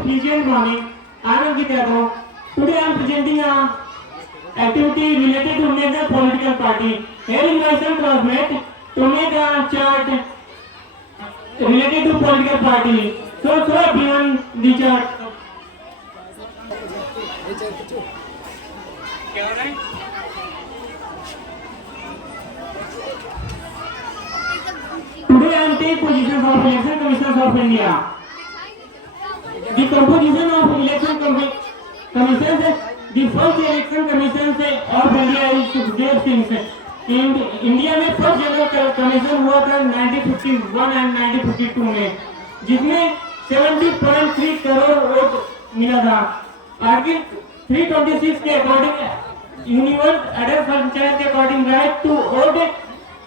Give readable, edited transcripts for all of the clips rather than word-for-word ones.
Pleasant morning. I am Gitado. Today I am presenting a activity related to major political party. Here is my son classmate to make a chart related to political party. So show everyone the chart. Today I am take positions of election commissioners of India. The composition of election commissions, the first election commission of India is Sukhdev Singh. In India में first general commission हुआ था 1951 and 1952 में, जिसमें 70.3 crore vote मिला था। आगे 326 के according universe adult panchayat के अकॉर्डिंग राइट टू वोट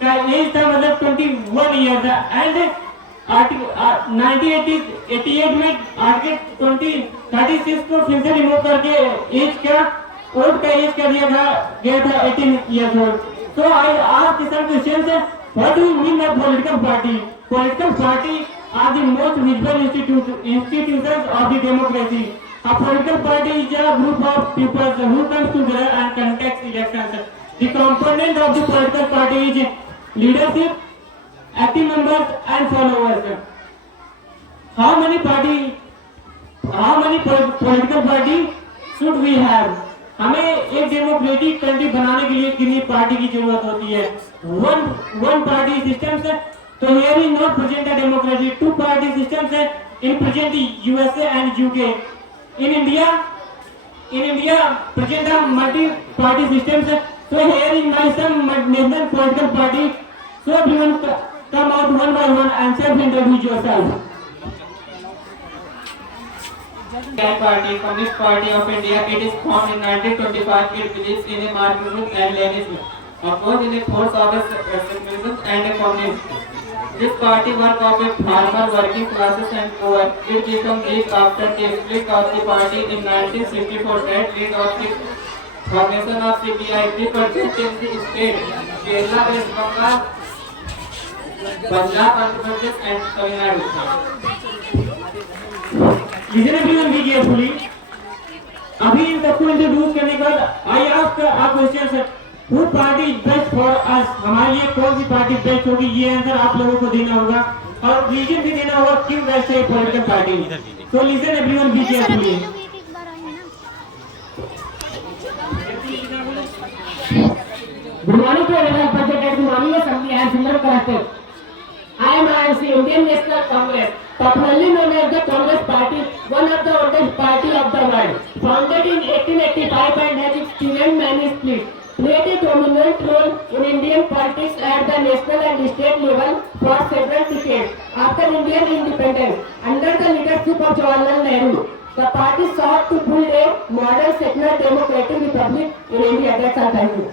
का एज था मतलब 21 ईयर था। एंड 1988 में आर्टिकल 36 को फिर से रिमूव करके एज का वोट का एज कर दिया गया था 18 years old. So I ask some questions. What do you mean by political party? Political party are the most visible institutions of the democracy. A political party is a group of people who comes together and conduct elections. The component of the political party is leadership, active members, and followers. How many political party should we have? हमें एक democratic country बनाने के लिए कितनी party की जरूरत होती है? वन पार्टी सिस्टम से तो here is not present a democracy. Two party system से in present USA and UK. In India present a multi party system से so here is my some national political party. So everyone come out one by one and self-introduce yourself. Party, Communist Party of India. It is formed in 1925. It believes in a Marxism and Leninism, opposed in a force of a secularism and a communism. This party work of a farmer, working classes and poor. It became weak after the split of the party in 1964. That led of the formation of CPI. The percent in the state Kerala, West Bengal, Punjab, Andhra Pradesh and Tamil Nadu. Listen everyone be carefully. अभी इन सबको introduce करने के बाद I ask a question, who party is best for us? हमारे लिए कौन सी party best होगी? ये आंसर आप लोगों को देना होगा और रीजन भी देना होगा क्यों बेस्ट है political party. So listen everyone be carefully. Good morning to everyone presented good morning assembly and similar corrected. I am INC, Indian National Congress, popularly known as the Congress Party, one of the oldest party of the world. Founded in 1885 and has experienced many splits, played a dominant role in Indian politics at the national and state level for several decades. After Indian independence, under the leadership of Jawaharlal Nehru, the party sought to build a modern secular democratic republic in India. That's all. Thank you.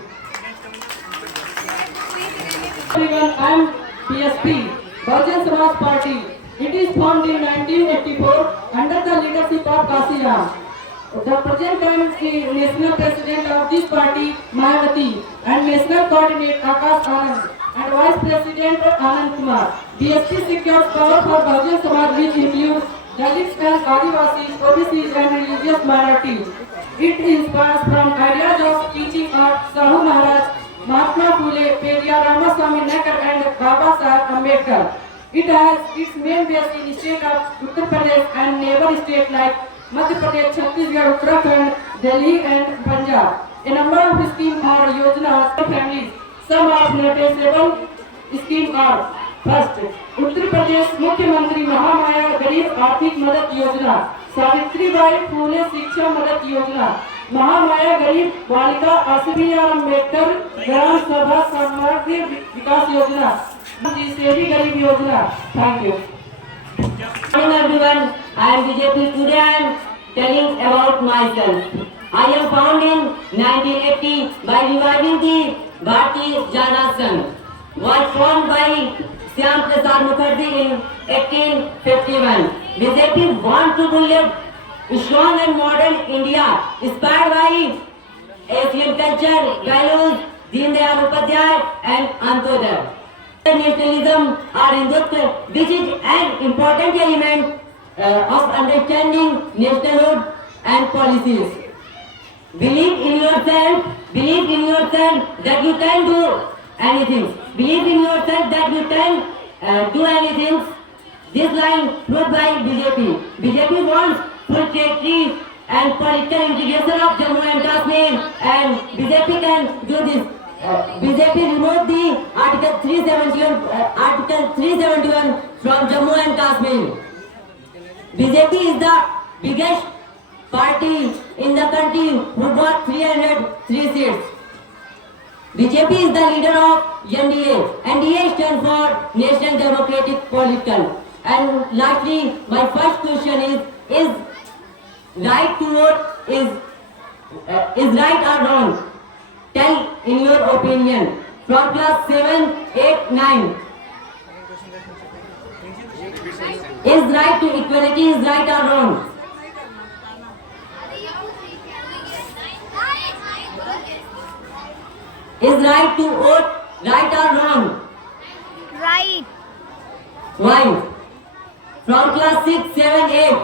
Everyone, I am BSP, Bahjan Samaj Party. It is formed in 1984 under the leadership of Kasi Ram. The present time national president of this party Mayawati and national coordinator Akash Anand and vice president Anand Kumar. BSP secures power for Bahjan Samaj, which includes Dalits and Adivasis, OBCs and religious minorities. It inspires from ideas of teaching of Sahu Maharaj, Mahatma Phule, Periyar Ramaswamy Nakar and Baba Saheb Ambedkar. It has its main base in state of Uttar Pradesh and neighbor states like Madhya Pradesh, Chhattisgarh, Uttarakhand, Delhi and Punjab. A number of schemes are yojanas for families. Some of noticeable schemes are: first, Uttar Pradesh Mukhyamantri Mahamaya Garib Arthik Madad Yojana, Savitribai Phule Shiksha Madad Yojana, Mahamaya गरीब बालिका आश्रय अम्बेडकर ग्राम सभा समृद्धि विकास योजना, शहरी गरीब योजना। Thank you. Hello everyone, I am BJP. Today I am telling about myself. I am found in 1980 by reviving the Bharatiya Janasangh, was formed by Shyam Prasad Mukherjee in 1851. BJP want to build a strong and modern India, inspired by Asian culture, values, Deen Dayal Upadhyay and Antyodaya. Nationalism or Hindutva, which is an important element of understanding nationhood and policies. Believe in yourself that you can do anything. Believe in yourself that you can do anything. This line proved by BJP. BJP wants full treaty and political integration of Jammu and Kashmir, and BJP can do this. BJP removed the Article 371 from Jammu and Kashmir. BJP is the biggest party in the country who got 303 seats. BJP is the leader of NDA. NDA stands for National Democratic Political. And lastly, my first question is right to vote is right or wrong? Tell in your opinion. From class 7, 8, 9. Is right to equality is right or wrong? Is right to vote right or wrong? Right. Why? From class 6, 7, 8.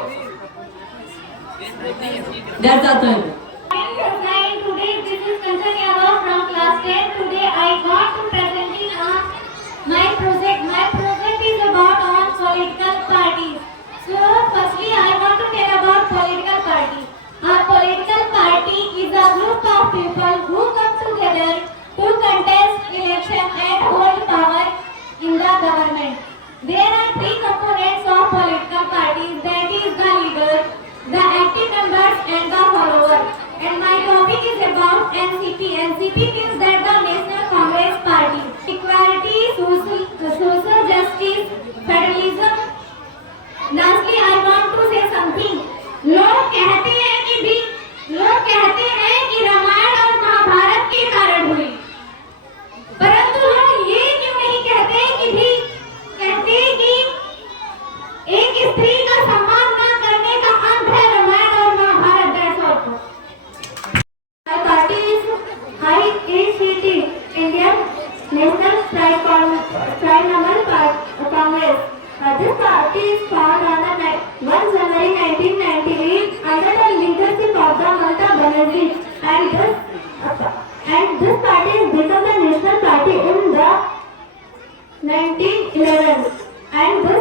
That's all. Thank you. Today this is concerning about from class 10. Today I got to presenting on my project. My project is about on political parties. So firstly I want to tell about political party. A political party is a group of people who come together to contest election and hold power in the government. There are three components of political parties, that is the leader, the active members and the followers. And my topic is about NCP. NCP means that the National Congress Party. Equality, social justice, federalism. Lastly, I want to say something. लोग कहते हैं कि रामायण और महाभारत के कारण हुई, परंतु लोग ये क्यों नहीं कहते कि एक स्त्री का सम्मान न करने का अंत है रामायण और Mahabharat. That's all. My party is IACT, Indian National Tribunal Congress. This party is formed on 1 January 1998 under the leadership of the Mamata Banerjee, and this party has become the national party in the 1911. And the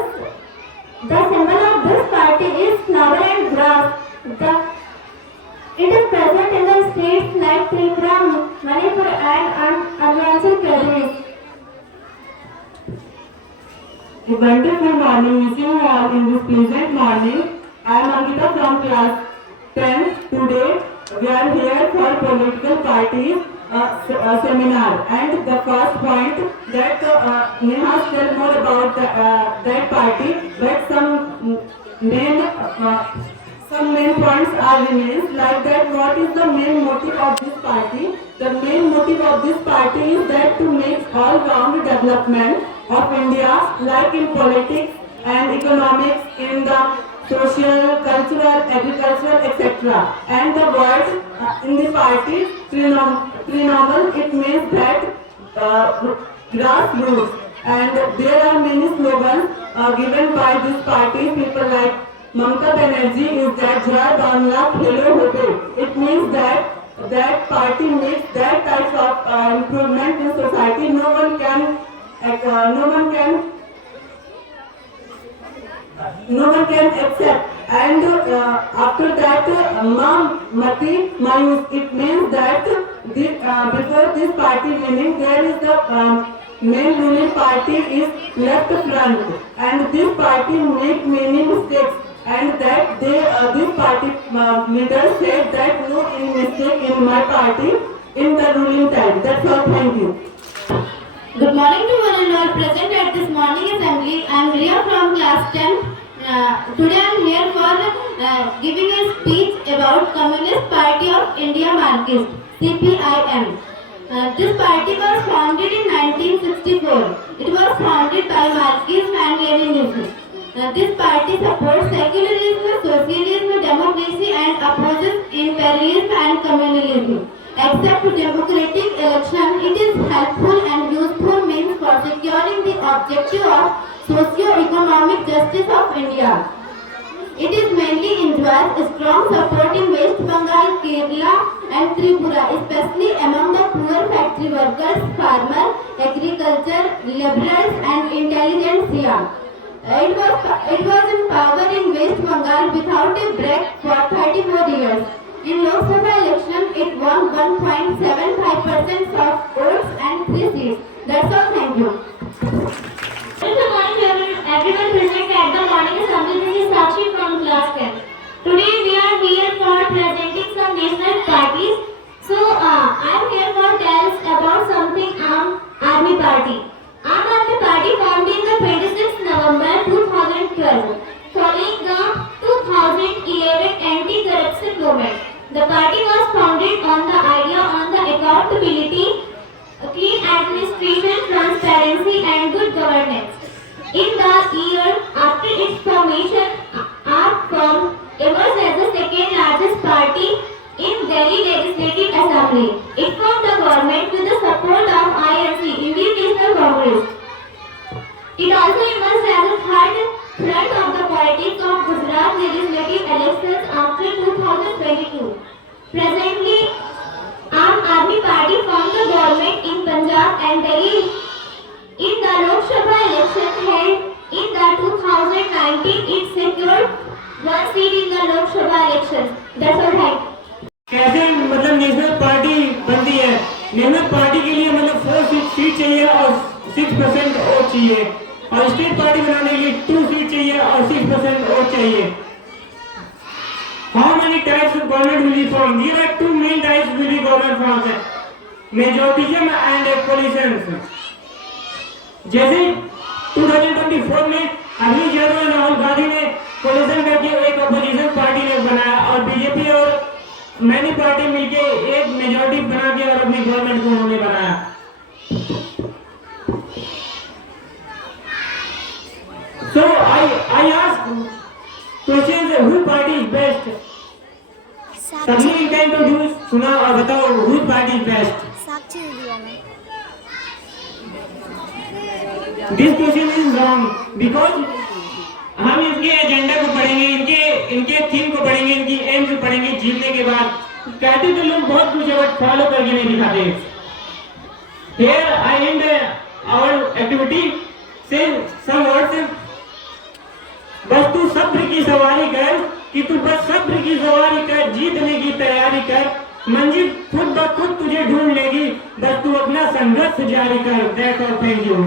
symbol of this party is flower and grass. It is present in the states like Tripura, Manipur and Arunachal Pradesh. A wonderful morning, wishing you all in this pleasant morning. I am Ankita from class 10. Today we are here for political parties seminar, and the first point that Neha tell more about that party, but some main points are remains like that. What is the main motive of this party? The main motive of this party is that to make all-round development of India, like in politics and economics, in the social, cultural, agricultural, etc. And the word in the party, Trinamool, it means that grassroots. And there are many slogans given by this party. People like Mamata Banerjee is that Jai Bangla Khelo Hobe. It means that party makes that type of improvement in society. No one can accept. And after that, Mati Mayus, it means that before this party winning, there is the main ruling party is left front, and this party make many mistakes, and that this party leader said that no any mistake in my party in the ruling time. That's all. Thank you. Good morning to one and all present at this morning assembly. I am Riya from class 10. Today I am here for giving a speech about Communist Party of India Marxist, CPIM. This party was founded in 1964. It was founded by Marxism and Leninism. This party supports secularism, socialism, democracy and opposes imperialism and communalism. Except democratic election, it is helpful and useful means for securing the objective of socio-economic justice of India. It is mainly enjoys strong support in West Bengal, Kerala and Tripura, especially among the poor factory workers, farmers, agriculture, laborers and intelligentsia. It was in power in West Bengal without a break for 34 years. In Lok Sabha election, it won 1.75% of votes and 3 seats. That's all. Thank you. Good morning everyone present at the morning assembly. This is Sakshi from class 10. Today we are here for presenting some national parties. So I am here for tell about something Army Party. Army Party formed in the 26th November 2012 following the 2011 anti-corruption movement. The party was founded on the idea on the accountability, clean administration, transparency and good governance. In the year after its formation, ARC emerged as the second largest party in Delhi Legislative Assembly. It formed the government with the support of INC, Indian National Congress. It also emerged as the third front of the politics of Gujarat legislative elections after 2022. Presently, Aam Aadmi Party formed the government in Punjab and Delhi. In the Lok Sabha election held in the 2019, it secured 1 seat in the Lok Sabha election. That's all. Thank you. कैसे मतलब national party बनती है? National party के लिए मतलब 4 seat चाहिए और 6% vote चाहिए, और स्टेट पार्टी बनाने के लिए 2 सीट चाहिए और 6% वोट चाहिए. How many types of government will be formed? There are 2 main types will be government formed: majoritism and coalitions. जैसे 2024 में अखिलेश यादव और राहुल गांधी ने कोलिशन करके एक अपोजिशन पार्टी ने बनाया, और बीजेपी और मैनी पार्टी मिलके एक मेजॉरिटी बना के और अपनी गवर्नमेंट को उन्होंने बनाया. So I ask questions: who party is best? सभी इनका इंट्रोड्यूस सुना और बताओ who party is best. This question is wrong because हम इसके एजेंडा को पढ़ेंगे, इनके थीम को पढ़ेंगे, इनकी एम्स पढ़ेंगे जीतने के बाद. कहते तो लोग बहुत कुछ है बट फॉलो करके नहीं दिखाते. Here I end our activity. Say some words. बस तू सब्र की सवारी कर, कि तू बस सब्र की सवारी कर, जीतने की तैयारी कर, मंजिल खुद ब खुद तुझे ढूंढ लेगी, बस तू अपना संघर्ष जारी कर. That's all. Thank you.